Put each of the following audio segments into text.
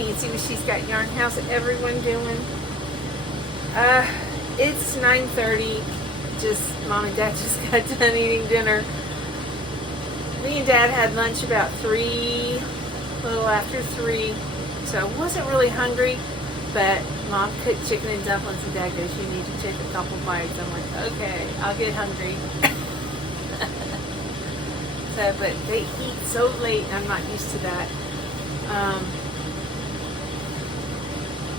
Nancy when she's got yarn. How's everyone doing? It's 9:30. Just Mom and Dad just got done eating dinner. Me and Dad had lunch about 3, a little after 3. So I wasn't really hungry, but Mom cooked chicken and dumplings and Dad goes, you need to take a couple bites. I'm like, okay, I'll get hungry. So, but they eat so late and I'm not used to that.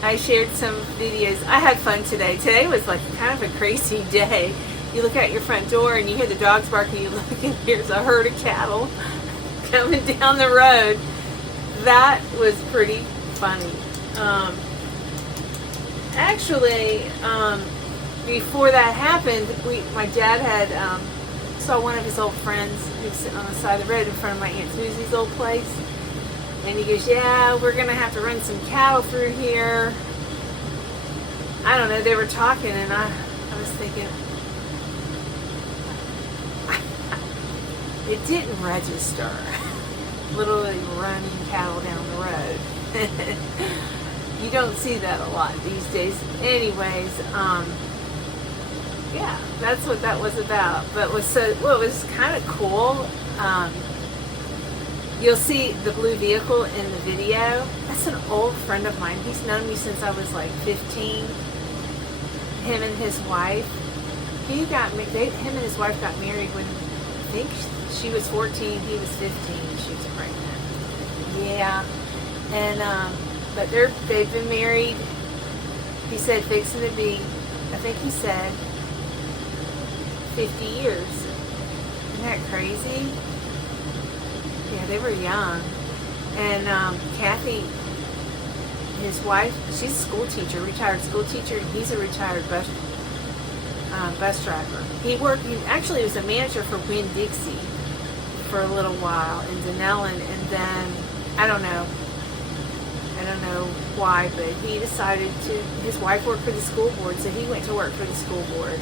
I shared some videos. I had fun today. Today was like kind of a crazy day. You look out your front door and you hear the dogs barking. You look and there's a herd of cattle coming down the road. That was pretty funny. Actually, before that happened, my dad had saw one of his old friends who was sitting on the side of the road in front of my Aunt Susie's old place. And he goes, yeah, we're going to have to run some cattle through here. I don't know, they were talking and I was thinking, it didn't register. Literally running cattle down the road. You don't see that a lot these days. Anyways, yeah, that's what that was about. But it was kind of cool. You'll see the blue vehicle in the video. That's an old friend of mine. He's known me since I was like 15. Him and his wife. Him and his wife got married when I think she was 14. He was 15. She was pregnant. Yeah. And but they've been married. He said fixing to be, I think he said 50 years. Isn't that crazy? Yeah, they were young. And Kathy, his wife, she's a school teacher, retired school teacher. He's a retired bus driver. He actually was a manager for Winn-Dixie for a little while in Denellen, and then I don't know why, but he decided his wife worked for the school board, so he went to work for the school board.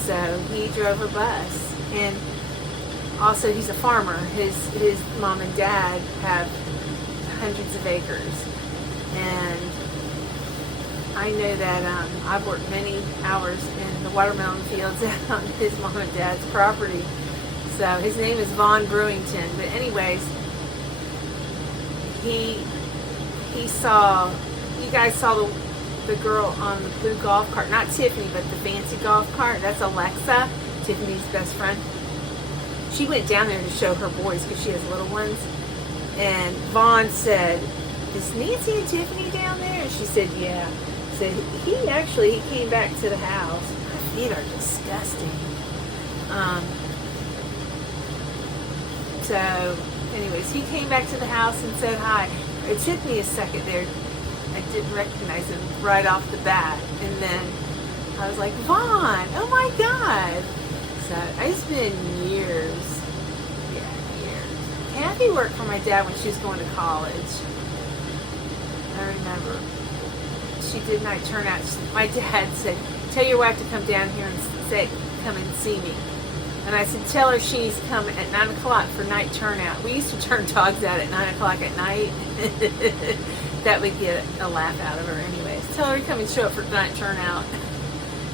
So he drove a bus, and also he's a farmer. His mom and dad have hundreds of acres, and I know that I've worked many hours in the watermelon fields on his mom and dad's property. So his name is Von Brewington. But anyways, you guys saw the girl on the blue golf cart, not Tiffany, but the fancy golf cart. That's Alexa, Tiffany's best friend. She went down there to show her boys because she has little ones. And Vaughn said, is Nancy and Tiffany down there? And she said, yeah. So he came back to the house. My feet are disgusting. So anyways, he came back to the house and said hi. It took me a second there. I didn't recognize him right off the bat. And then I was like, Vaughn, oh my God. So it's been years. Yeah, years. Kathy worked for my dad when she was going to college. I remember. She did night turnout. My dad said, tell your wife to come down here and come and see me. And I said, tell her she needs to come at 9 o'clock for night turnout. We used to turn dogs out at 9 o'clock at night. That would get a laugh out of her anyways. Tell her to come and show up for night turnout.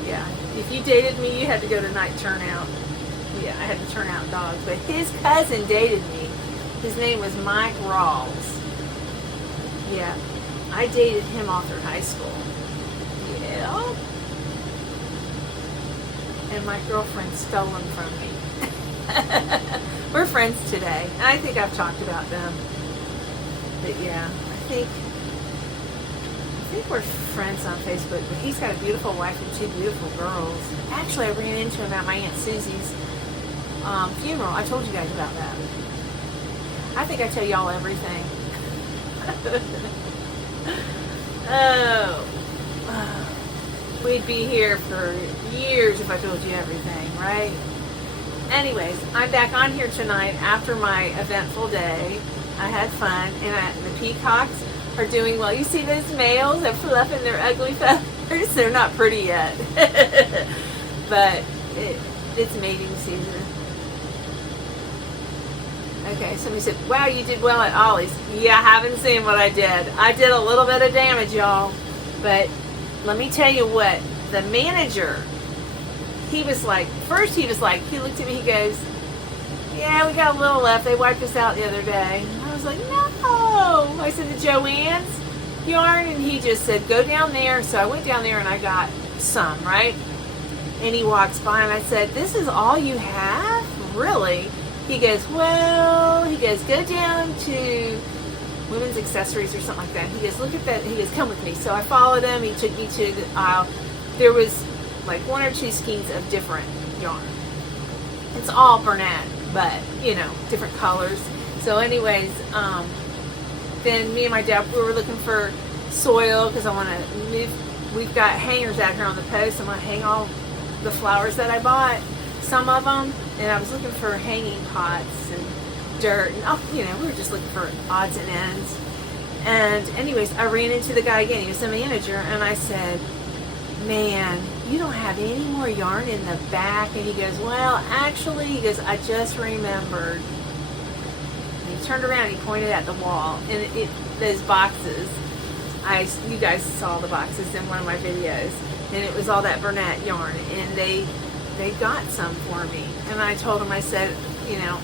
Yeah, if you dated me, you had to go to night turnout. Yeah, I had to turn out dogs. But his cousin dated me. His name was Mike Rawls. Yeah, I dated him all through high school. Yeah. And my girlfriend stole him from me. We're friends today. And I think I've talked about them. But yeah, I think we're friends on Facebook, but he's got a beautiful wife and 2 beautiful girls. Actually, I ran into him at my Aunt Susie's funeral. I told you guys about that. I think I tell y'all everything. We'd be here for years if I told you everything, right? Anyways, I'm back on here tonight after my eventful day. I had fun, and the peacocks are doing well. You see those males? They're fluffing their ugly feathers. They're not pretty yet. But it's mating season. Okay, somebody said, wow, you did well at Ollie's. Yeah, I haven't seen what I did. I did a little bit of damage, y'all. But let me tell you what, the manager, he was like, first he was like, he looked at me, he goes, yeah, we got a little left. They wiped us out the other day. And I was like, no. I said, the Joann's yarn? And he just said, go down there. So I went down there and I got some, right? And he walks by and I said, this is all you have? Really? He goes, well, he goes, go down to women's accessories or something like that. He goes, look at that. He goes, come with me. So I followed him. He took me to the aisle. There was like 1 or 2 skeins of different yarn. It's all Bernat, but, you know, different colors. So anyways, then me and my dad, we were looking for soil because I want to move. We've got hangers out here on the post. I'm going to hang all the flowers that I bought, some of them, and I was looking for hanging pots and dirt, and you know, we were just looking for odds and ends. And anyways, I ran into the guy again. He was the manager, and I said, man, you don't have any more yarn in the back? And he goes, well, actually, he goes, I just remembered. And he turned around and he pointed at the wall, and those boxes, you guys saw the boxes in one of my videos, and it was all that Bernat yarn, and they got some for me. And I told him, I said, you know,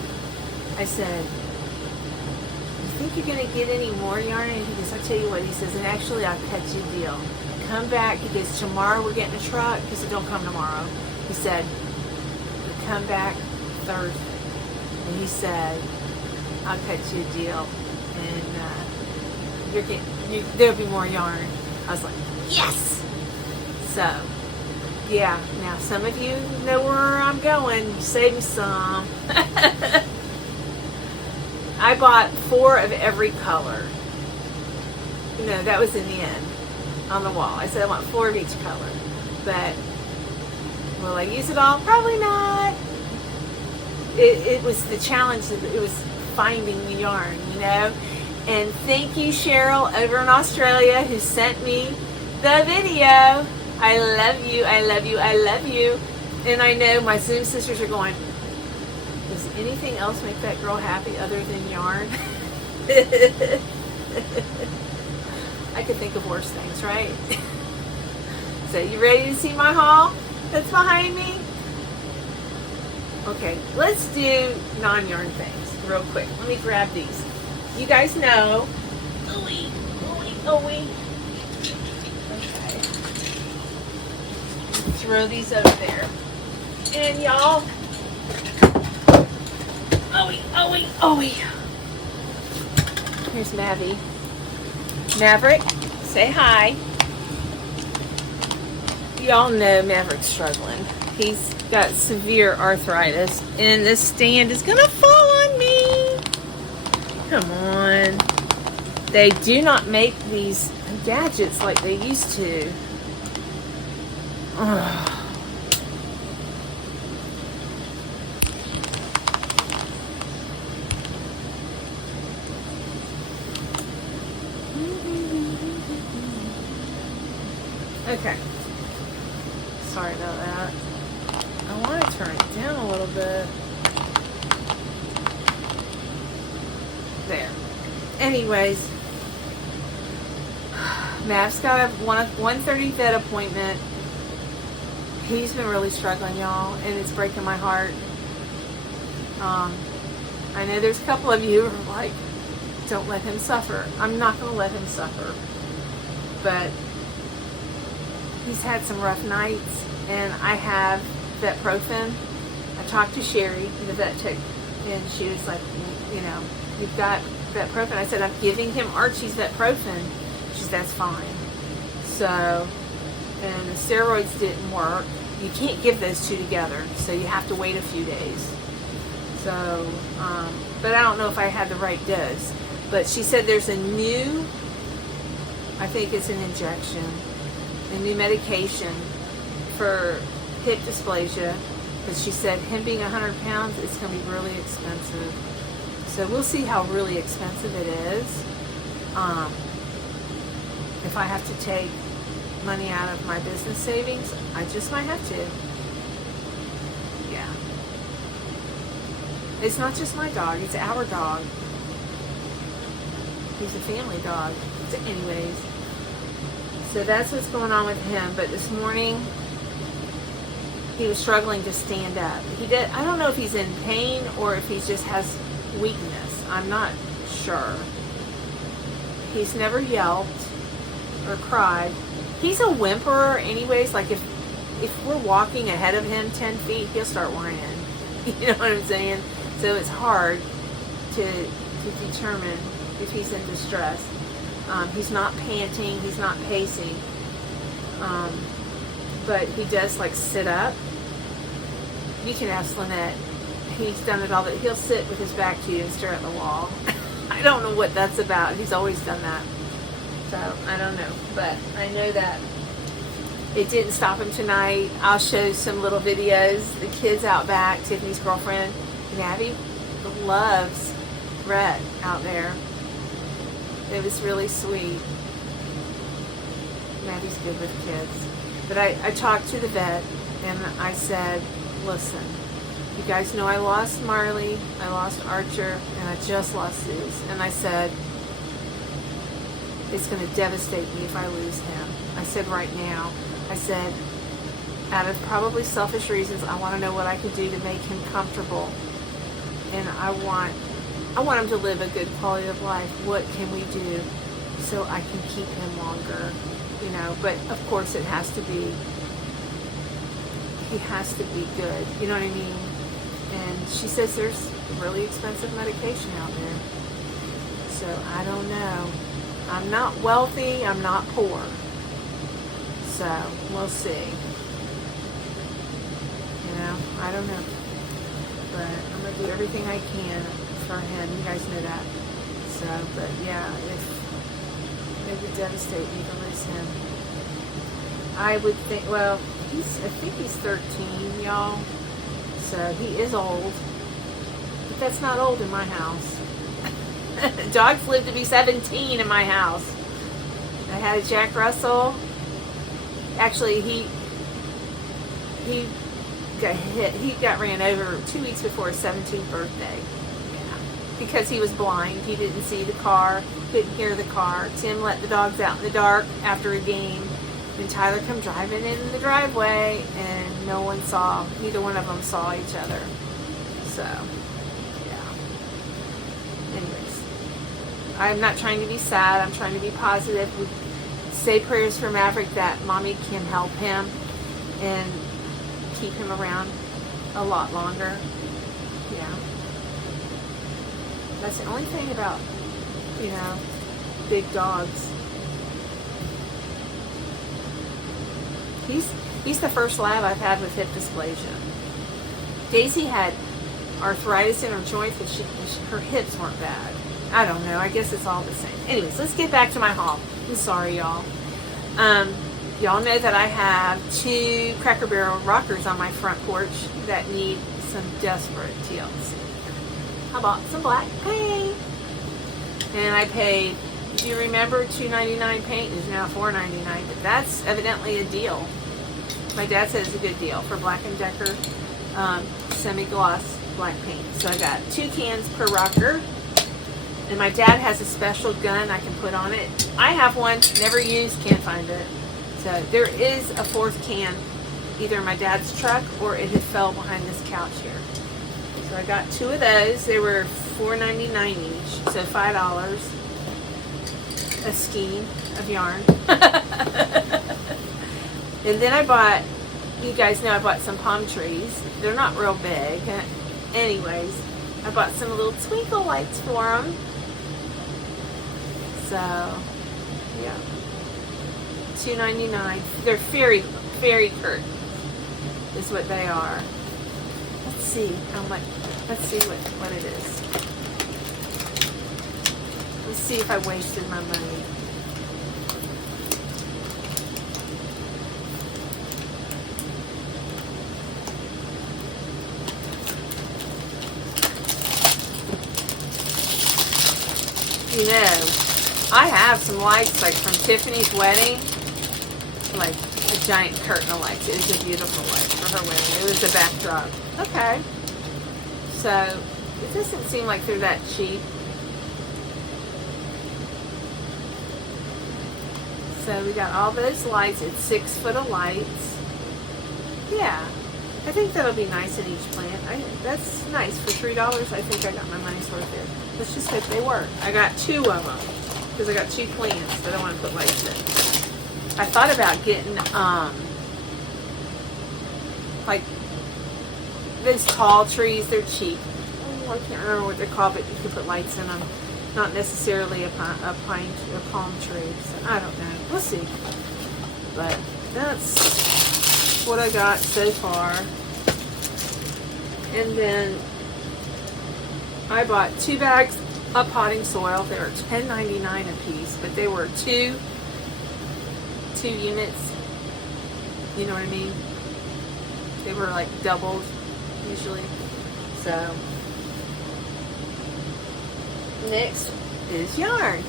I said, you think you're going to get any more yarn? And he goes, I'll tell you what, he says, and actually I'll cut you a deal. Come back, he goes, tomorrow we're getting a truck. He said, don't come tomorrow. He said, you come back Thursday. And he said, I'll cut you a deal, and there'll be more yarn. I was like, yes! So, yeah, now some of you know where I'm going. Save me some. I bought 4 of every color. You know, that was in the end on the wall. I said I want 4 of each color. But will I use it all? Probably not. It was the challenge. It was finding the yarn, you know. And thank you, Cheryl, over in Australia, who sent me the video. I love you, I love you, I love you. And I know my Zoom sisters are going, does anything else make that girl happy other than yarn? I could think of worse things, right? So you ready to see my haul that's behind me? Okay, let's do non-yarn things real quick. Let me grab these. You guys know, Ollie. Okay. Throw these over there. And y'all, Ollie. Here's Mavi. Maverick, say hi. Y'all know Maverick's struggling. He's got severe arthritis, and this stand is gonna fall on me. Come on. They do not make these gadgets like they used to. Ugh. Okay. Sorry about that. I want to turn it down a little bit. There. Anyways, Mav's got a 1:30 vet appointment. He's been really struggling, y'all, and it's breaking my heart. I know there's a couple of you who are like, don't let him suffer. I'm not going to let him suffer. But he's had some rough nights, and I have Vetprofen. I talked to Sherry, the vet tech, and she was like, you know, you've got Vetprofen. I said, I'm giving him Archie's Vetprofen. She said, that's fine. So, and the steroids didn't work. You can't give those two together, so you have to wait a few days. So, but I don't know if I had the right dose. But she said there's a new, I think it's an injection, a new medication for hip dysplasia. But she said him being 100 pounds, it's going to be really expensive. So we'll see how really expensive it is. If I have to take money out of my business savings, I just might have to. Yeah. It's not just my dog, it's our dog. He's a family dog. So anyways, so that's what's going on with him. But this morning, he was struggling to stand up. I don't know if he's in pain or if he just has weakness. I'm not sure. He's never yelped or cried. He's a whimperer anyways. Like if we're walking ahead of him 10 feet, he'll start whining. You know what I'm saying? So it's hard to determine if he's in distress. He's not panting. He's not pacing. But he does like sit up. You can ask Lynette. He's done it all. That he'll sit with his back to you and stare at the wall. I don't know what that's about. He's always done that. So I don't know. But I know that it didn't stop him tonight. I'll show some little videos. The kids out back, Tiffany's girlfriend, Nabby, loves Red out there. It was really sweet. Nabby's good with kids. But I talked to the vet and I said, listen, you guys know I lost Marley, I lost Archer, and I just lost Zeus. And I said, it's going to devastate me if I lose him. I said right now, I said, out of probably selfish reasons, I want to know what I can do to make him comfortable. And I want him to live a good quality of life. What can we do so I can keep him longer? You know, but of course he has to be good. You know what I mean? And she says there's really expensive medication out there. So I don't know. I'm not wealthy. I'm not poor. So we'll see. You know, I don't know. But I'm going to do everything I can for him. You guys know that. So, but yeah, it would devastate me to lose him. I would think, well, I think he's 13, y'all. So he is old. But that's not old in my house. Dogs live to be 17 in my house. I had a Jack Russell. Actually, he got hit. He got ran over 2 weeks before his 17th birthday. Yeah. Because he was blind. He didn't see the car. Couldn't hear the car. Tim let the dogs out in the dark after a game. And Tyler come driving in the driveway. And neither one of them saw each other. So, yeah. Anyways. I'm not trying to be sad. I'm trying to be positive. We say prayers for Maverick that Mommy can help him and keep him around a lot longer. Yeah. That's the only thing about, big dogs. He's the first lab I've had with hip dysplasia. Daisy had arthritis in her joints, but her hips weren't bad. I don't know. I guess it's all the same. Anyways, let's get back to my haul. I'm sorry, y'all. Y'all know that I have 2 Cracker Barrel rockers on my front porch that need some desperate TLC. I bought some black paint. And I paid, do you remember, $2.99 paint is now $4.99, but that's evidently a deal. My dad said it's a good deal for Black & Decker semi-gloss black paint. So I got 2 cans per rocker. And my dad has a special gun I can put on it. I have one, never used, can't find it. So there is a 4th can, either in my dad's truck or it had fell behind this couch here. So I got 2 of those. They were $4.99 each, so $5 a skein of yarn. And then I bought, you guys know I bought some palm trees. They're not real big. Anyways, I bought some little twinkle lights for them. So, yeah. $2.99. They're fairy curtains is what they are. Let's see how much. Let's see what it is. Let's see if I wasted my money. You know, I have some lights like from Tiffany's wedding, like a giant curtain of lights. It was a beautiful light for her wedding. It was a backdrop. Okay. So It doesn't seem like they're that cheap. So we got all those lights. It's 6 foot of lights. Yeah, I think that'll be nice in each plant. That's nice. For $3, I think I got my money's worth there. Let's just hope they work. I got 2 of them because I got 2 plants that I want to put lights in. I thought about getting like those tall trees. They're cheap. I can't remember what they're called, but you can put lights in them. Not necessarily a palm tree. So I don't know. We'll see. But that's what I got so far. And then I bought 2 bags of potting soil. They were $10.99 a piece, but they were two units. You know what I mean? They were like doubled usually. So next is yarn.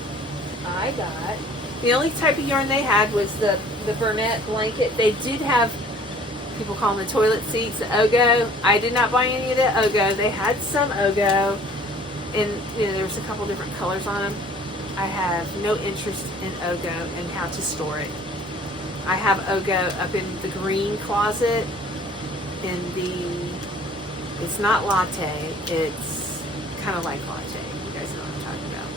I got, the only type of yarn they had was the Bernat blanket. They did have, people call them the toilet seats, the Ogo. I did not buy any of the Ogo. They had some Ogo, and you know, there was a couple different colors on them. I have no interest in Ogo and how to store it. I have Ogo up in the green closet in the, it's not latte, it's kind of like latte. You guys know what I'm talking about.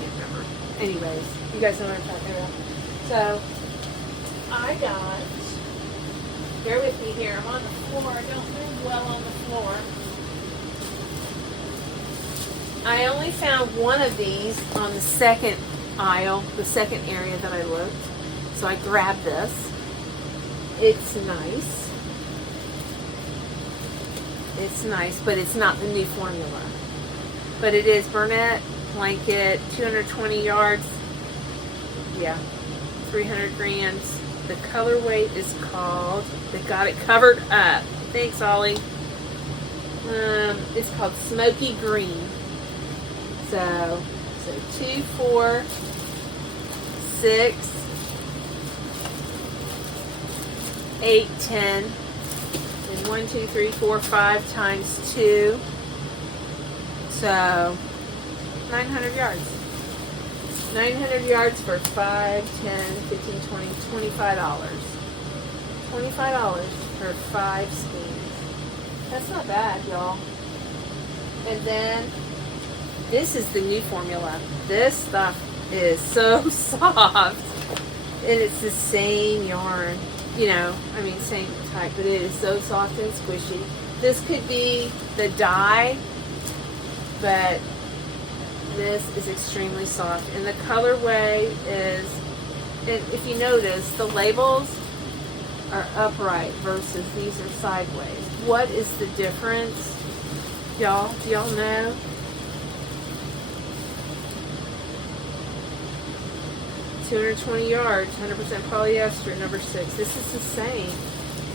Can't remember. Anyways, you guys know what I'm talking about. So, I got, bear with me here, I'm on the floor, I don't move well on the floor. I only found one of these on the second aisle, the second area that I looked. So I grabbed this. It's nice. It's nice, but it's not the new formula. But it is Bernat blanket, 220 yards. Yeah, 300 grams. The colorway is called, they got it covered up. Thanks, Ollie. It's called Smoky Green. So 2, 4, 6, 8, 10, and 1, 2, 3, 4, 5 times 2. So 900 yards. 900 yards for 5, 10, 15, 20, $25. $25 for 5 skeins. That's not bad, y'all. And then this is the new formula. This stuff is so soft. And it's the same yarn. You know, I mean, same type, but it is so soft and squishy. This could be the dye, but this is extremely soft. And the colorway is, and if you notice, the labels are upright versus these are sideways. What is the difference? Y'all, do y'all know? $220 yards, 100% polyester, number 6. This is the same.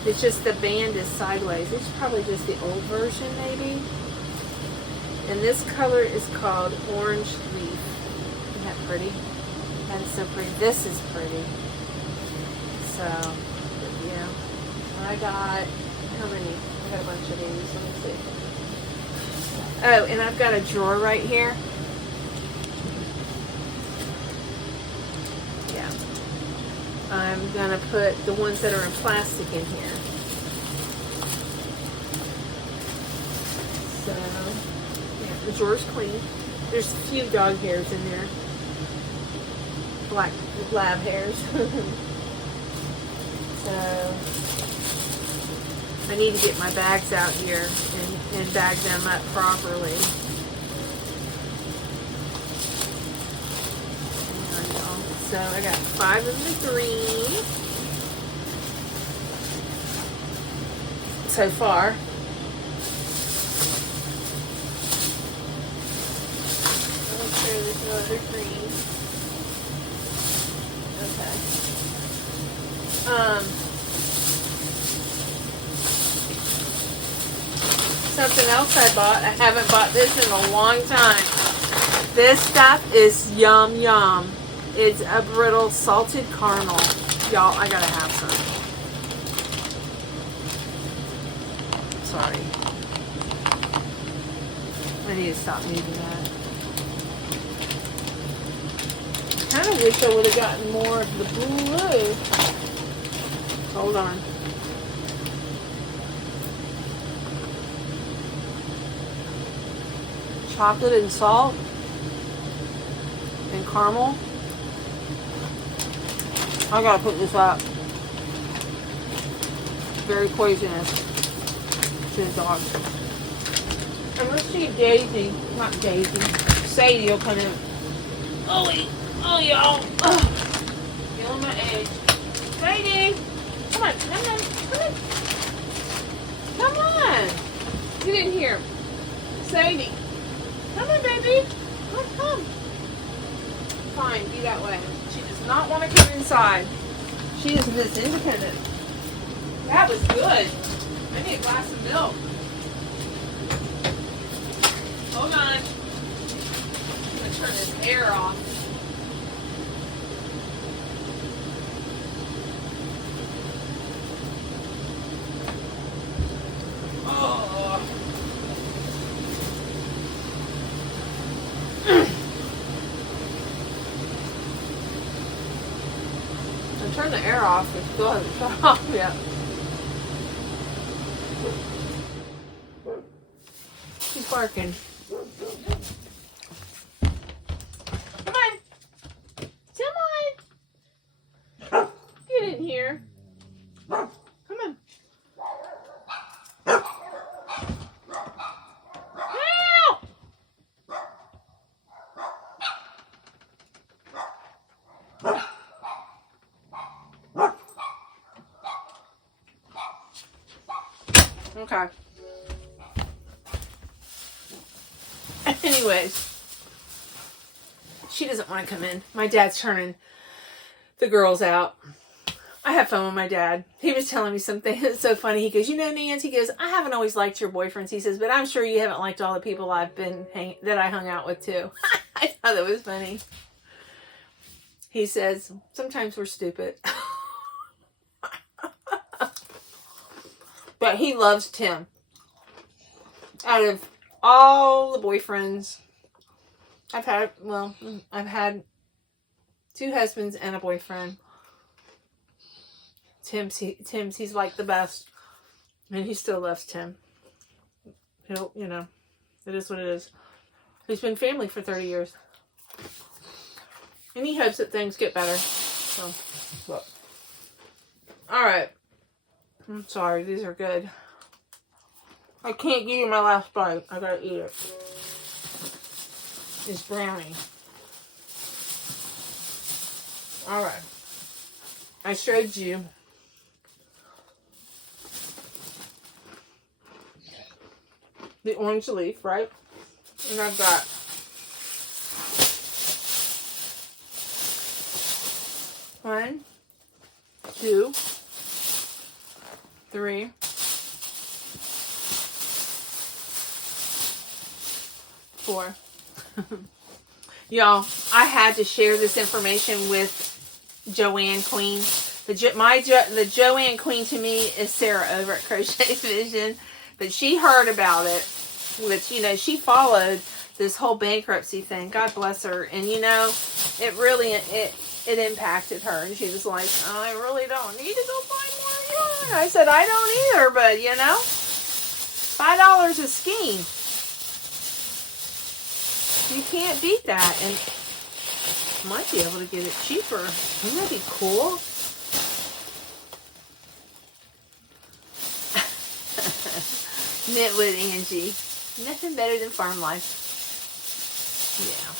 It's just the band is sideways. It's probably just the old version, maybe. And this color is called Orange Leaf. Isn't that pretty? That is so pretty. This is pretty. So, yeah. I got, how many? I got a bunch of these. Let me see. Oh, and I've got a drawer right here. I'm going to put the ones that are in plastic in here. So, yeah, the drawer's clean. There's a few dog hairs in there. Black lab hairs. So, I need to get my bags out here and bag them up properly. So I got 5 of the green so far. I'll make sure there's no other green. Okay. Something else I bought. I haven't bought this in a long time. This stuff is yum yum. It's a brittle salted caramel. Y'all, I gotta have some. Sorry. I need to stop using that. I kind of wish I would have gotten more of the blue. Hold on. Chocolate and salt and caramel. I gotta put this up. Very poisonous to the dog. I'm gonna see if Daisy, not Daisy, Sadie will come in. Ollie! Oh, y'all! Feeling my age. Sadie! Come on, come on, come on! Come on! Get in here. Sadie! Come on, baby! Come. Fine, be that way. She does not want to come inside. She is Miss Independent. That was good. I need a glass of milk. Hold on. I'm going to turn this air off. Oh. I turned the air off. It still hasn't shut off yet. She's barking. Come on. Come on. Get in here. Come on. Help! Okay. Anyways, she doesn't want to come in. My dad's turning the girls out. I have fun with my dad. He was telling me something that's so funny. He goes, you know, Nancy, he goes, I haven't always liked your boyfriends. He says, but I'm sure you haven't liked all the people that I hung out with too. I thought that was funny. He says, sometimes we're stupid. But he loves Tim. Out of all the boyfriends I've had 2 husbands and a boyfriend. Tim's he's like the best. And he still loves Tim. He'll, you know, it is what it is. He's been family for 30 years. And he hopes that things get better. So, look. Alright. I'm sorry, these are good. I can't give you my last bite. I gotta eat it. It's brownie. Alright. I showed you the orange leaf, right? And I've got one, 2, 3, 4. Y'all, I had to share this information with Joann Queen. The Joann Queen to me is Sarah over at Crochet Vision, but she heard about it. Which, you know, she followed this whole bankruptcy thing. God bless her. And you know, it really it impacted her, and she was like, oh, I really don't need to go buy more yarn. I said, I don't either, but you know, $5 a skein. You can't beat that, and might be able to get it cheaper. Wouldn't that be cool? Knit with Angie. Nothing better than farm life. Yeah.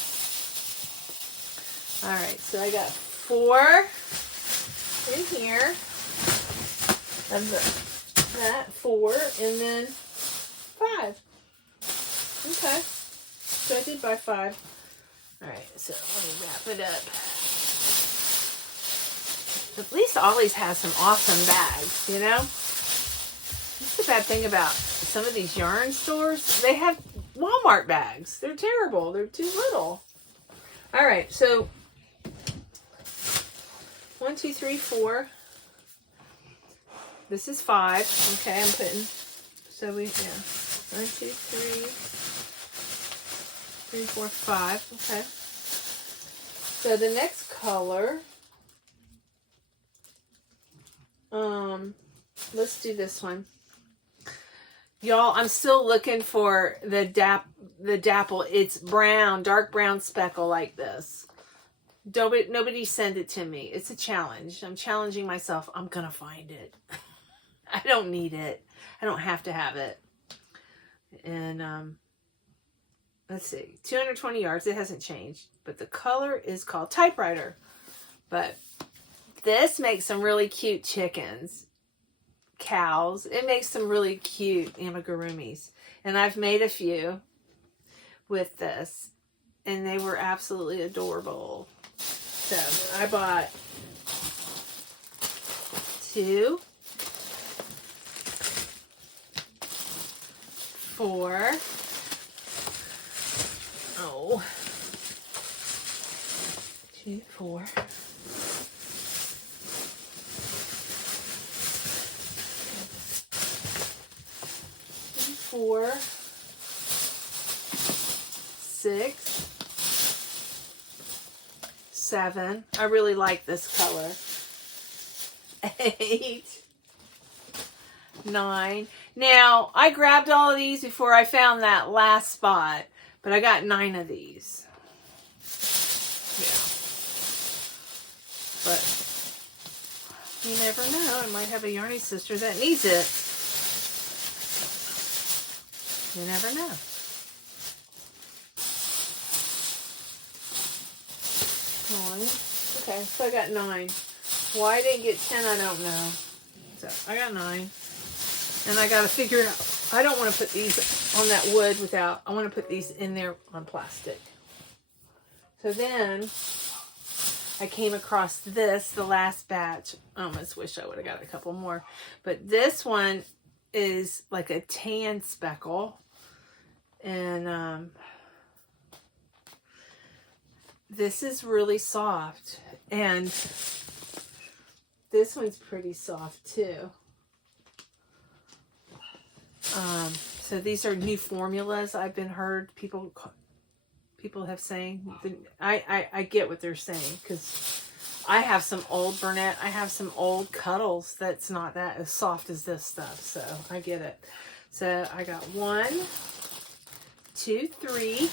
Alright, so I got 4 in here. Of that 4, and then 5. Okay. So I did buy 5. Alright, so let me wrap it up. At least Ollie's has some awesome bags, you know? That's the bad thing about some of these yarn stores. They have Walmart bags. They're terrible. They're too little. Alright, so 1, 2, 3, 4. This is 5. Okay, I'm putting, so we, yeah. 1, 2, 3, 3, 4, 5. Okay. So the next color, let's do this one. Y'all, I'm still looking for the dapple. It's brown, dark brown speckle like this. Nobody send it to me. It's a challenge. I'm challenging myself. I'm going to find it. I don't need it. I don't have to have it. And let's see, 220 yards. It hasn't changed, but the color is called typewriter. But this makes some really cute chickens, cows. It makes some really cute amigurumis. And I've made a few with this, and they were absolutely adorable. So I bought 2, 4. Oh, 2, 4. 4, 6, 7. I really like this color. 8, 9. Now, I grabbed all of these before I found that last spot, but I got 9 of these. Yeah. But you never know. I might have a yarny sister that needs it. You never know. Okay, so I got 9. Why I didn't get 10, I don't know. So I got 9. And I got to figure out, I don't want to put these on that wood without, I want to put these in there on plastic. So then I came across this, the last batch. I almost wish I would have got a couple more. But this one is like a tan speckle. And this is really soft. And this one's pretty soft too. So these are new formulas I've been heard people have saying. I get what they're saying, because I have some old Bernat, I have some old Cuddles that's not that as soft as this stuff, so I get it. So I got 1, 2, 3,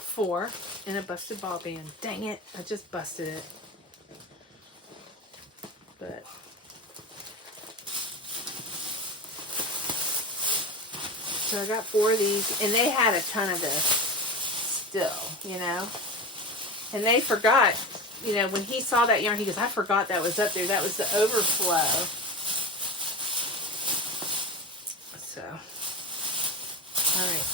4, and a busted ball band. Dang it, I just busted it. But so I got 4 of these, and they had a ton of this still, you know. And they forgot, you know, when he saw that yarn, he goes, I forgot that was up there. That was the overflow. So, all right.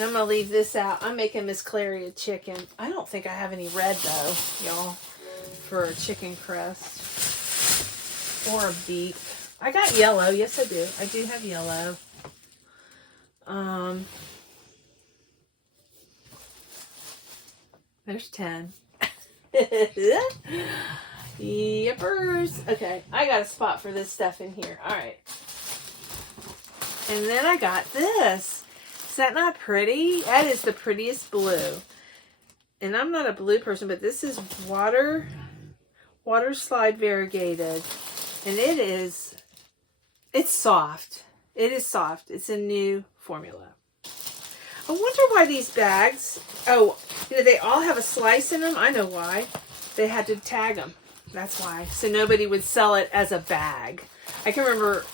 I'm going to leave this out. I'm making Miss Clary a chicken. I don't think I have any red, though, y'all, for a chicken crust or a beef. I got yellow. Yes, I do. I do have yellow. There's 10. Yippers. Okay, I got a spot for this stuff in here. All right. And then I got this. Is that not pretty? That is the prettiest blue. And I'm not a blue person, but this is water slide variegated. And it's soft. It is soft. It's a new formula. I wonder why these bags, oh, you know, they all have a slice in them. I know why. They had to tag them. That's why. So nobody would sell it as a bag. I can remember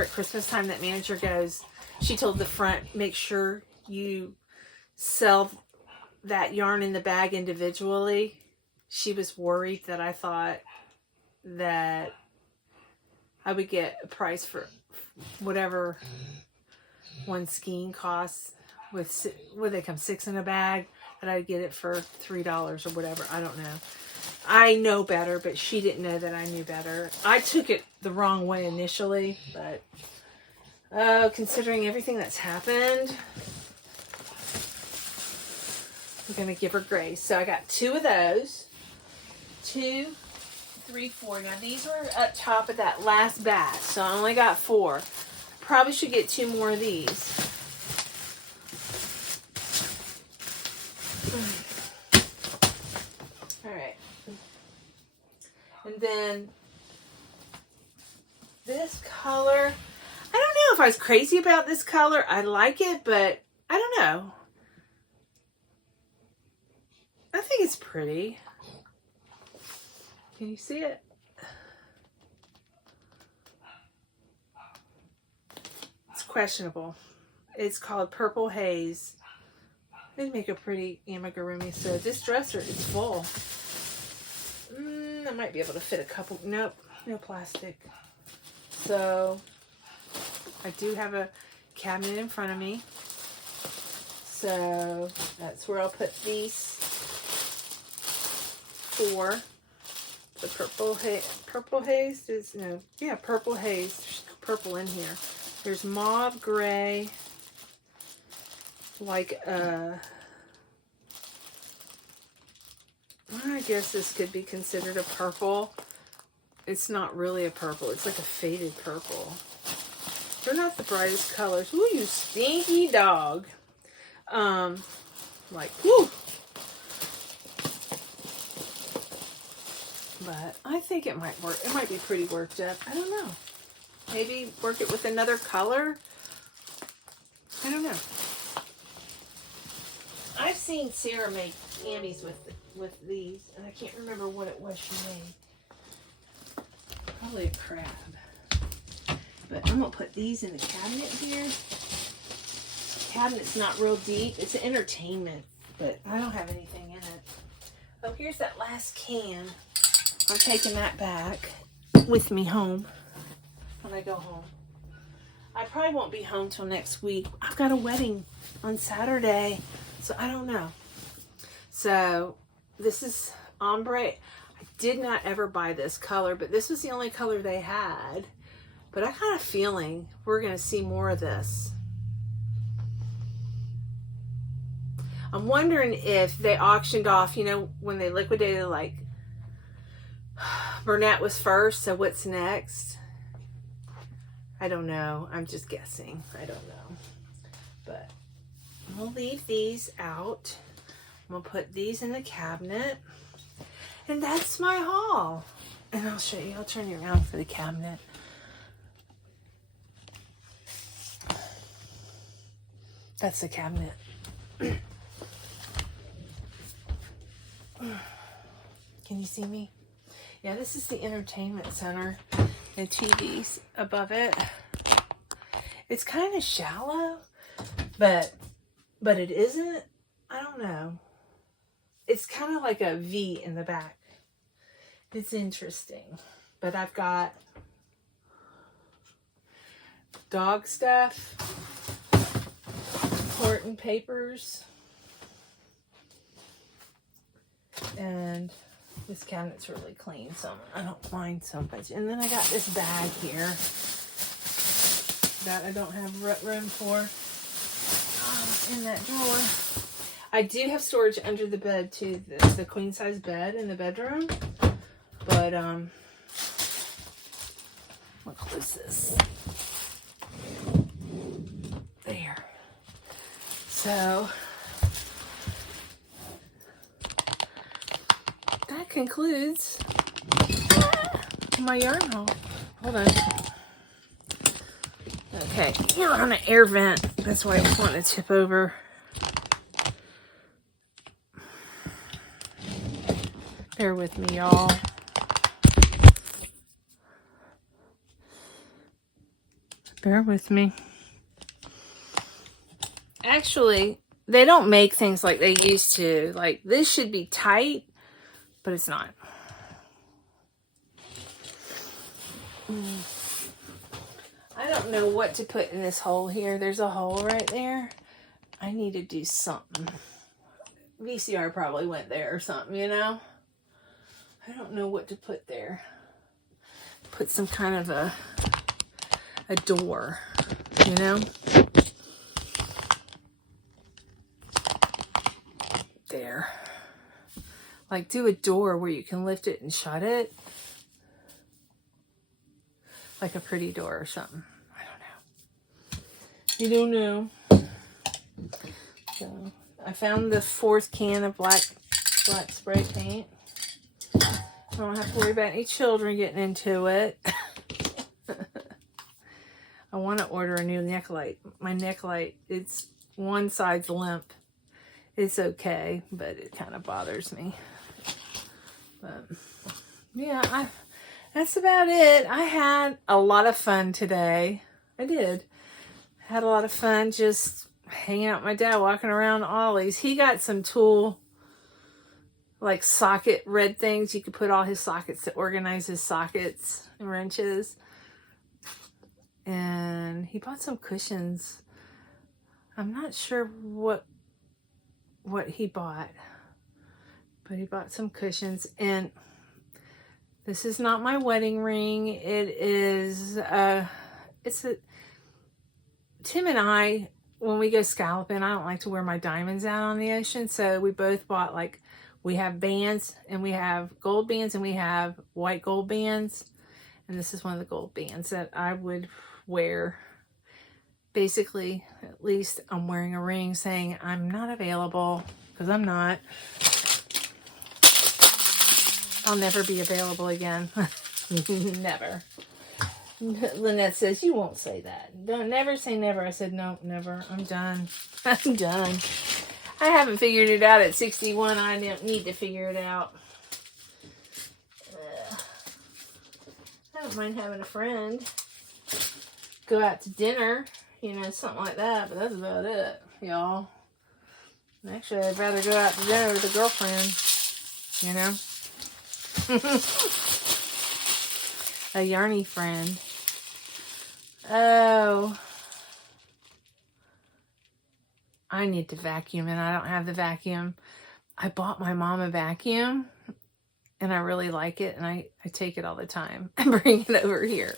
at Christmas time that manager goes, she told the front, make sure you sell that yarn in the bag individually. She was worried that I thought that I would get a price for whatever one skein costs. Would they come 6 in a bag? That I'd get it for $3 or whatever. I don't know. I know better, but she didn't know that I knew better. I took it the wrong way initially, but considering everything that's happened, I'm going to give her grace. So I got 2 of those. 2, 3, 4. Now these were up top of that last batch, so I only got 4. Probably should get 2 more of these. All right. And then this color, I don't know if I was crazy about this color. I like it, but I don't know. I think it's pretty. Can you see it? It's questionable. It's called Purple Haze. It'd make a pretty amigurumi. So this dresser is full. I might be able to fit a couple. Nope, no plastic. So I do have a cabinet in front of me. So that's where I'll put these 4. The purple haze is, no, yeah, purple haze. There's purple in here. There's mauve gray, like I guess this could be considered a purple. It's not really a purple. It's like a faded purple. They're not the brightest colors. Ooh, you stinky dog. Like, whoo. But I think it might work. It might be pretty worked up. I don't know. Maybe work it with another color. I don't know. I've seen Sarah make camis with these, and I can't remember what it was she made. Probably a crab. But I'm gonna put these in the cabinet here. The cabinet's not real deep. It's an entertainment, but I don't have anything in it. Oh, here's that last can. I'm taking that back with me home when I go home. I probably won't be home till next week. I've got a wedding on Saturday, so I don't know. So this is ombre. I did not ever buy this color, but this was the only color they had. But I got a feeling we're going to see more of this. I'm wondering if they auctioned off, you know, when they liquidated, like, Bernat was first, so what's next? I don't know. I'm just guessing. I don't know. But I'm going to leave these out. I'm going to put these in the cabinet. And that's my haul. And I'll show you. I'll turn you around for the cabinet. That's the cabinet. Can you see me? Yeah, this is the entertainment center and TVs above it. It's kind of shallow, but it isn't. I don't know. It's kind of like a V in the back. It's interesting. But I've got dog stuff, important papers, and this cabinet's really clean, so I don't mind so much. And then I got this bag here that I don't have room for in that drawer. I do have storage under the bed too, the queen size bed in the bedroom. But what close this? There. So that concludes my yarn haul. Hold on. Okay, you're on an air vent. That's why I was wanting to tip over. Bear with me, y'all. Bear with me. Actually, they don't make things like they used to. Like, this should be tight, but it's not. I don't know what to put in this hole here. There's a hole right there. I need to do something. VCR probably went there or something, you know? I don't know what to put there. Put some kind of a door, you know? There. Like, do a door where you can lift it and shut it. like a pretty door or something. I don't know. You don't know. So I found the 4th can of black spray paint. I don't have to worry about any children getting into it. I want to order a new neck light. My neck light, it's one side's limp. It's okay, but it kind of bothers me. But yeah, that's about it. I had a lot of fun today. I did. Had a lot of fun just hanging out with my dad, walking around Ollie's. He got some tool, like socket red things. You could put all his sockets to organize his sockets and wrenches. And he bought some cushions. I'm not sure what he bought, but he bought some cushions. And this is not my wedding ring. It is Tim and I, when we go scalloping, I don't like to wear my diamonds out on the ocean, so we both bought, like, we have bands, and we have gold bands, and we have white gold bands, and this is one of the gold bands that I would wear. Basically, at least I'm wearing a ring saying I'm not available, because I'm not. I'll never be available again. Never. Lynette says, you won't say that. Don't never say never. I said, no, never. I'm done. I'm done. I haven't figured it out at 61. I don't need to figure it out. I don't mind having a friend. Go out to dinner. You know, something like that. But that's about it, y'all. Actually, I'd rather go out to dinner with a girlfriend. You know? A yarny friend. Oh. I need to vacuum and I don't have the vacuum. I bought my mom a vacuum and I really like it and I take it all the time and bring it over here.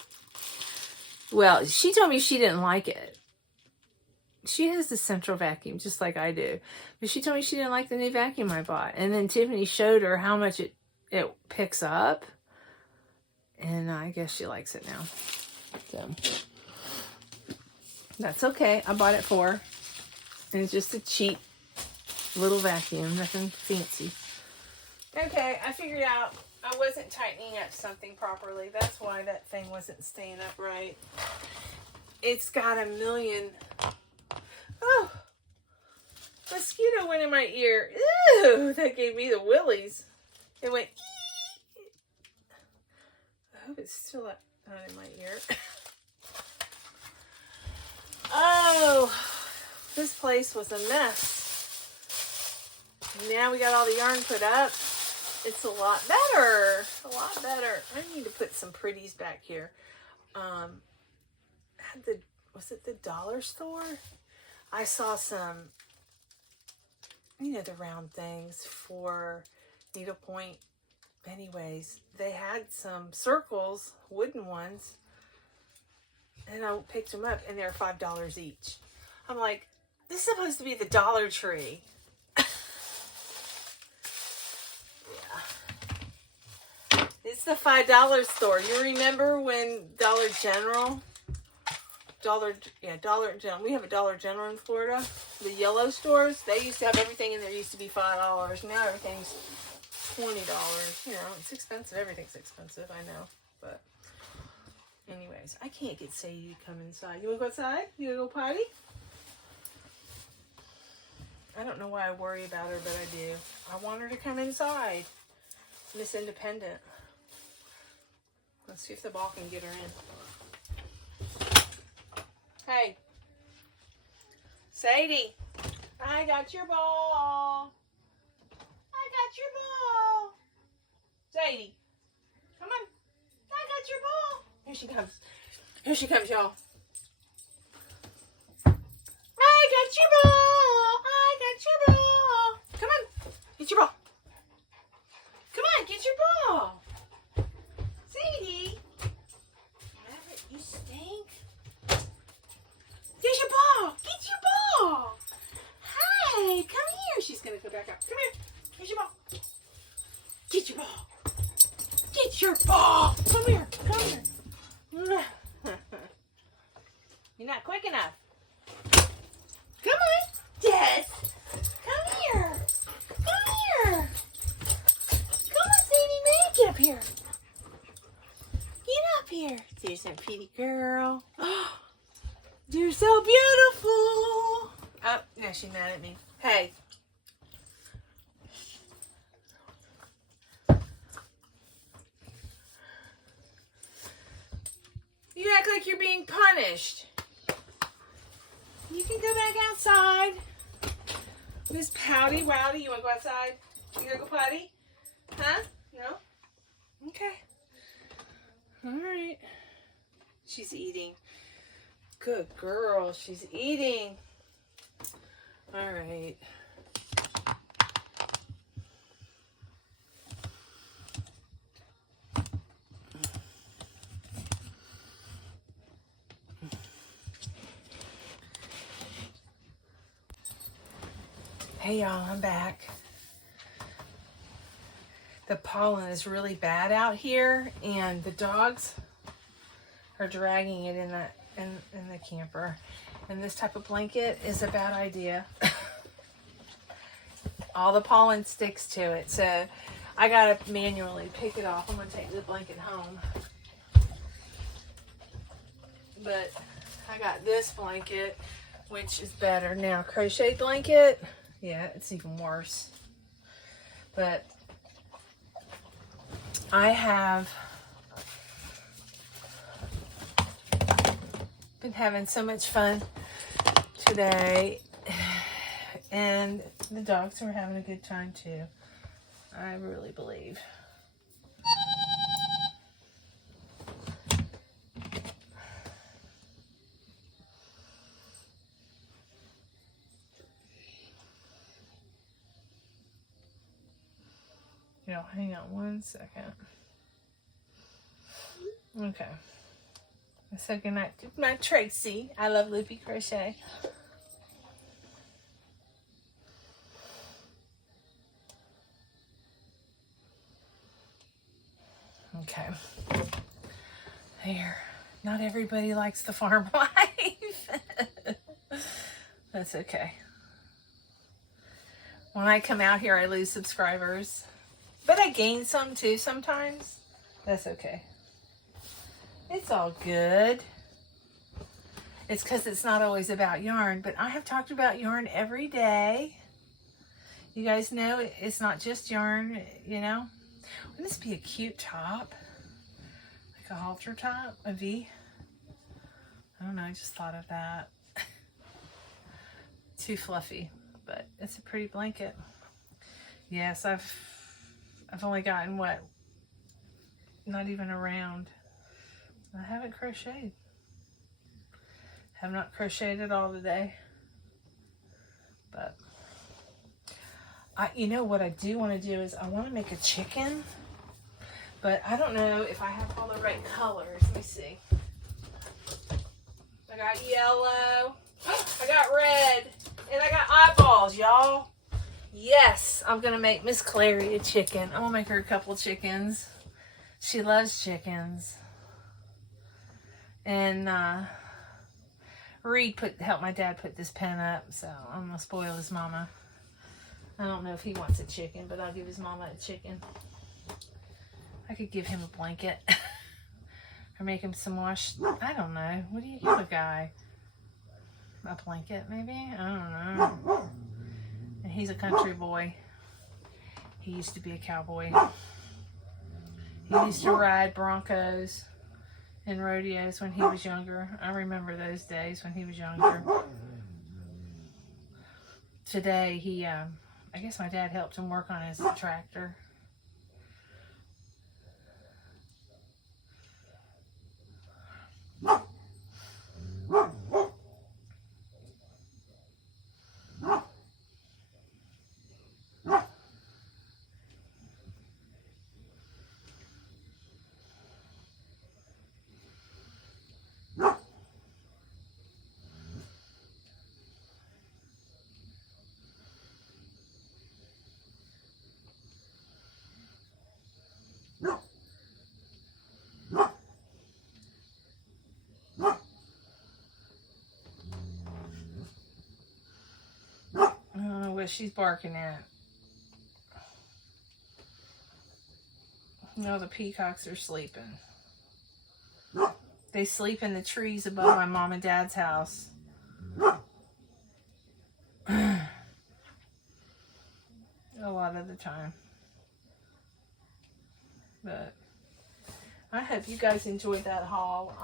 Well, she told me she didn't like it. She has the central vacuum just like I do. But she told me she didn't like the new vacuum I bought. And then Tiffany showed her how much it picks up. And I guess she likes it now. So that's okay. I bought it for her. And it's just a cheap little vacuum. Nothing fancy. Okay, I figured out I wasn't tightening up something properly. That's why that thing wasn't staying up right. It's got a million... Oh! Mosquito went in my ear. Ew! That gave me the willies. It went... I hope it's still not in my ear. Oh, this place was a mess. Now we got all the yarn put up. It's a lot better. A lot better. I need to put some pretties back here. Was it the dollar store? I saw some, you know, the round things for needlepoint. Anyways, they had some circles, wooden ones, and I picked them up, and they're $5 each. I'm like, this is supposed to be the Dollar Tree. Yeah. It's the $5 store. You remember when Dollar General, Dollar General, we have a Dollar General in Florida, the yellow stores, they used to have everything in there used to be $5. Now everything's $20. You know, it's expensive. Everything's expensive, I know. But anyways, I can't get Sadie to come inside. You want to go outside? You want to go potty? I don't know why I worry about her, but I do. I want her to come inside. Miss Independent. Let's see if the ball can get her in. Hey. Sadie. I got your ball. I got your ball. Sadie. Come on. I got your ball. Here she comes. Here she comes, y'all. I got your ball. I got your ball. Come on. Get your ball. Come on, get your ball. Sadie. Maverick, you stink. Get your ball. Get your ball. Hi. Come here. She's going to go back up. Come here. Here's your ball. Get your ball. Get your ball. Come here. Come here. You're not quick enough. Come on, Jess. Come here. Come here. Come on, Sadie Mae. Get up here. Get up here. There's a pretty girl. You're so beautiful. Oh, now she's mad at me. Hey. You act like you're being punished. You can go back outside. Miss Pouty Wowdy, you want to go outside? You gonna go potty? Huh? No? Okay. All right. She's eating. Good girl. She's eating. All right. Hey y'all, I'm back. The pollen is really bad out here, and the dogs are dragging it in the camper. And this type of blanket is a bad idea. All the pollen sticks to it, so I gotta manually pick it off. I'm gonna take the blanket home. But I got this blanket, which is better. Now, crochet blanket, yeah, it's even worse. But I have been having so much fun today, and the dogs are having a good time too. I really believe. You know, hang on one second. Okay. A second night to my Tracy. I love loopy crochet. Okay. There. Not everybody likes the farm life. That's okay. When I come out here, I lose subscribers. But I gain some too sometimes. That's okay. It's all good. It's because it's not always about yarn, but I have talked about yarn every day. You guys know it's not just yarn, you know. Wouldn't this be a cute top? Like a halter top, a V? I don't know, I just thought of that. Too fluffy, but it's a pretty blanket. Yes, I've only gotten what? Not even a round. I haven't crocheted. Have not crocheted at all today. But you know what I do want to do is I want to make a chicken, but I don't know if I have all the right colors. Let me see. I got yellow, I got red, and I got eyeballs, y'all. Yes, I'm gonna make Miss Clary a chicken. I'm gonna make her a couple chickens. She loves chickens. And Reed helped my dad put this pen up, so I'm gonna spoil his mama. I don't know if he wants a chicken, but I'll give his mama a chicken. I could give him a blanket. Or make him some wash. I don't know. What do you give a guy? A blanket, maybe? I don't know. And he's a country boy. He used to be a cowboy. He used to ride broncos and rodeos when he was younger. I remember those days when he was younger. Today, I guess my dad helped him work on his tractor. what she's barking at. No, the peacocks are sleeping. They sleep in the trees above my mom and dad's house. A lot of the time. But I hope you guys enjoyed that haul.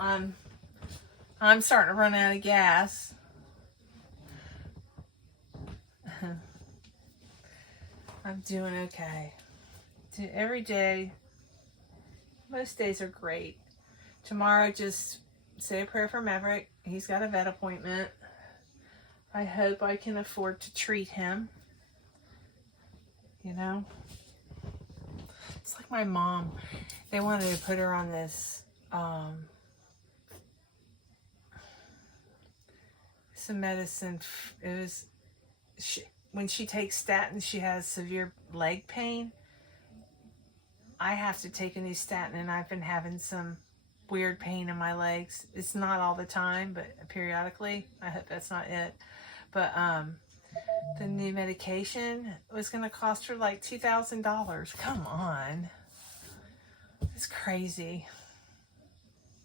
I'm starting to run out of gas. I'm doing okay. Every day, most days are great. Tomorrow, just say a prayer for Maverick. He's got a vet appointment. I hope I can afford to treat him. You know? It's like my mom. They wanted to put her on this, some medicine. It was, when she takes statins, she has severe leg pain. I have to take a new statin, and I've been having some weird pain in my legs. It's not all the time, but periodically. I hope that's not it. But the new medication was going to cost her like $2,000. Come on. It's crazy.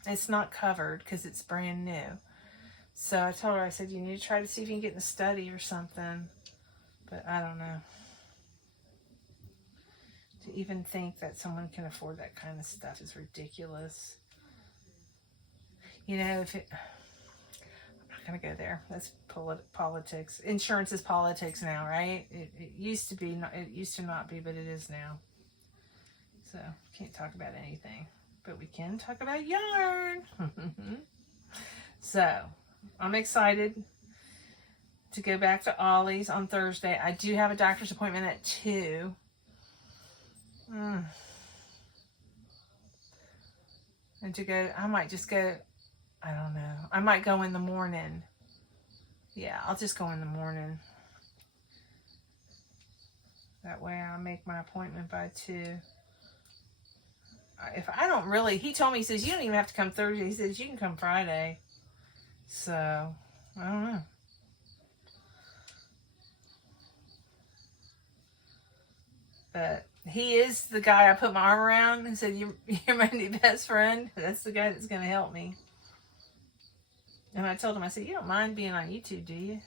It's not covered because it's brand new. So I told her, I said, you need to try to see if you can get in a study or something. But I don't know. To even think that someone can afford that kind of stuff is ridiculous. You know, if it... I'm not going to go there. That's politics. Insurance is politics now, right? It used to be, it used to not be, but it is now. So, can't talk about anything. But we can talk about yarn. So, I'm excited to go back to Ollie's on Thursday. I do have a doctor's appointment at 2. And to go, I might just go, I don't know. I might go in the morning. Yeah, I'll just go in the morning. That way I'll make my appointment by 2. If I don't really, he told me, he says, you don't even have to come Thursday. He says, you can come Friday. So, I don't know. But he is the guy I put my arm around and said, you're my new best friend. That's the guy that's going to help me. And I told him, I said, you don't mind being on YouTube, do you?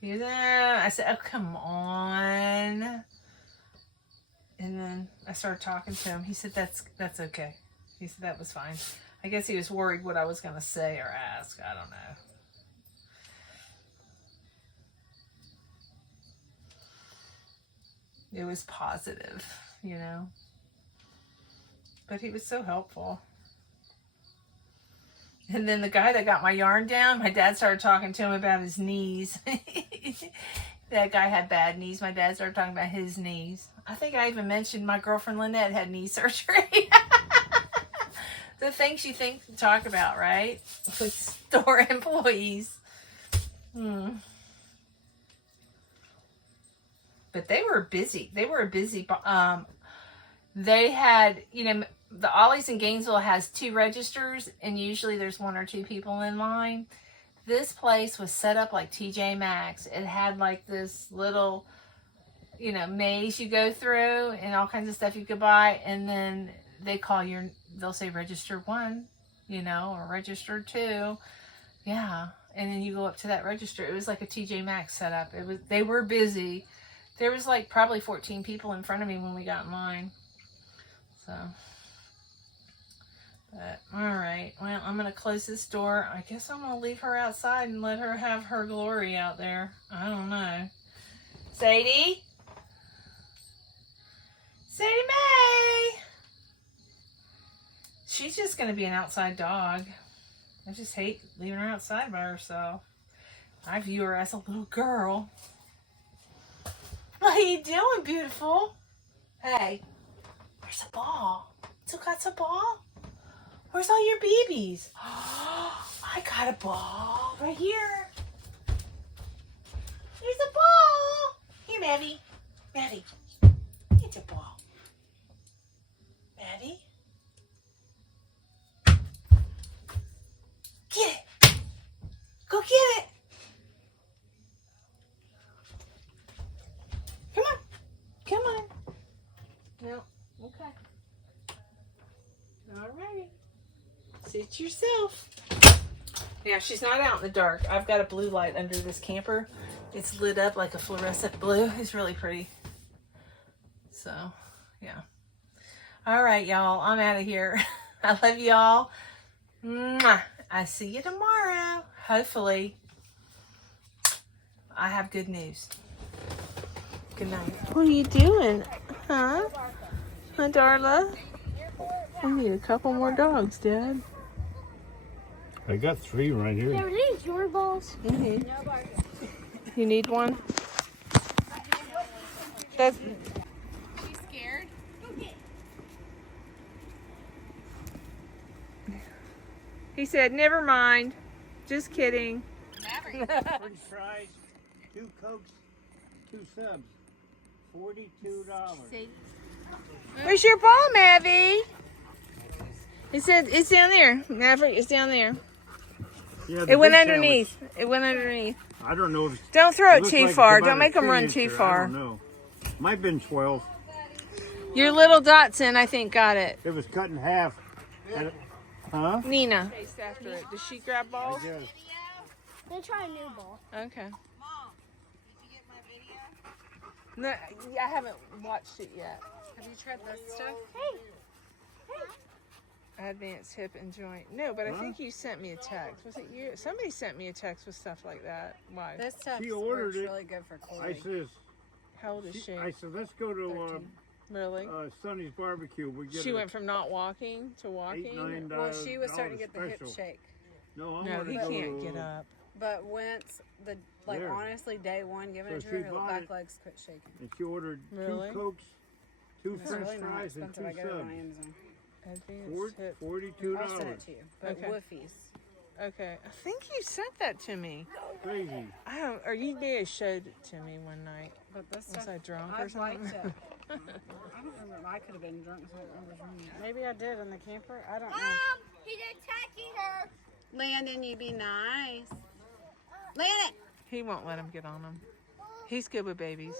He goes, I said, oh, come on. And then I started talking to him. He said, that's okay. He said, that was fine. I guess he was worried what I was going to say or ask. I don't know. It was positive, you know. But he was so helpful. And then the guy that got my yarn down, my dad started talking to him about his knees. That guy had bad knees. My dad started talking about his knees. I think I even mentioned my girlfriend Lynette had knee surgery. The things you think to talk about, right? With store employees. But they were busy. They were busy. They had, you know, the Ollie's in Gainesville has 2 registers, and usually there's 1 or 2 people in line. This place was set up like TJ Maxx. It had like this little, you know, maze you go through and all kinds of stuff you could buy. And then they call they'll say register 1, you know, or register 2. Yeah. And then you go up to that register. It was like a TJ Maxx setup. They were busy. There was like probably 14 people in front of me when we got in line. So, but all right. Well, I'm going to close this door. I guess I'm going to leave her outside and let her have her glory out there. I don't know. Sadie? Sadie Mae! She's just going to be an outside dog. I just hate leaving her outside by herself. I view her as a little girl. What are you doing, beautiful? Hey, where's the ball? Still got some ball? Where's all your babies? Oh, I got a ball right here. There's a ball. Here, Maddie. Maddie, get your ball. Maddie. Get it. Go get it. Suit yourself. Now, she's not out in the dark. I've got a blue light under this camper. It's lit up like a fluorescent blue. It's really pretty. So, yeah. All right, y'all. I'm out of here. I love y'all. Mwah. I see you tomorrow. Hopefully, I have good news. Good night. What are you doing? Huh? Huh, Darla? I need a couple more dogs, Dad. I got 3 right here. Are these your balls? Mm-hmm. You need one? That's... She's scared. He said, never mind. Just kidding. Maverick. French fries, 2 Cokes, 2 subs, $42. See? Where's your ball, Mavi? He said, it's down there. Maverick, it's down there. Yeah, It went underneath. It went underneath. I don't know if Don't throw it looks too like far. it's about Don't make a them run 2-incher. too I far. don't know. Might have been 12. Your little Dotson, I think, got it. It was cut in half. Huh? Nina. After it. Does she grab balls? Yes. They try a new ball. Okay. No, I haven't watched it yet. Have you tried this stuff? Advanced hip and joint. No, but I think you sent me a text. Was it you? Somebody sent me a text with stuff like that. Why? This stuff She ordered works it. really good for I Chloe. says, How old is she? I said, let's go to 13. Really? Sonny's barbecue. We get She a went from not walking to $8, walking? $9. Well, she was starting to get the hip special. shake. No, I No, wanted he to go can't to, get up. But once the, like, There. honestly, day one, giving it So to her, she her bought back it. legs quit shaking. And she ordered Really? 2 Cokes, 2 It's French really not fries, and expensive. 2 I got it on subs. Amazon. Advanced hip. $42. I'll send it to you. But Okay. woofies. Okay. I think you sent that to me. Crazy. I don't, or you may have showed it to me one night. But this Was stuff, I drunk I or something? liked it. I don't remember. I could have been drunk, so I don't remember. Maybe I did in the camper. I don't know. He's attacking her. Landon, you be nice. Landon! He won't let him get on them. He's good with babies.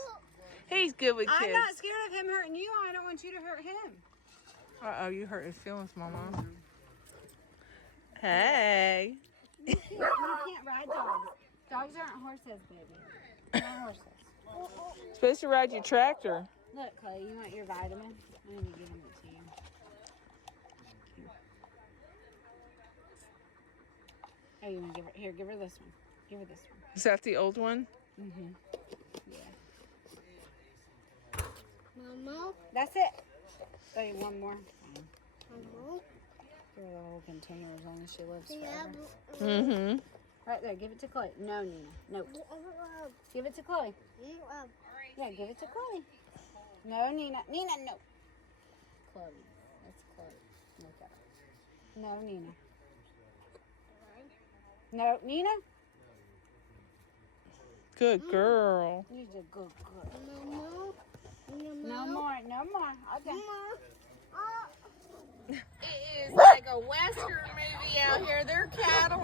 He's good with I'm kids. not scared of him hurting you. I don't want you to hurt him. Uh-oh, you hurt his feelings, Mama. Hey. You can't ride dogs. Dogs aren't horses, baby. They're not horses. Supposed to ride your tractor. Look, Clay, you want your vitamin? I'm going to give them it to you. Oh, you want to give her? Here, give her this one. Give her this one. Is that the old one? Mm-hmm. Yeah. Mama. That's it. Oh, you want more? Fine. Mama. Give her the whole container as long as she lives forever. Mm-hmm. Right there, give it to Chloe. No, Nina. No. Give it to Chloe. Yeah, give it to Chloe. No, Nina. Nina, no. Chloe. That's Chloe. Look at her. No, Nina. No, Nina? Good girl. You're a good girl. No more. No more. Okay. It is like a Western movie out here. They're cattle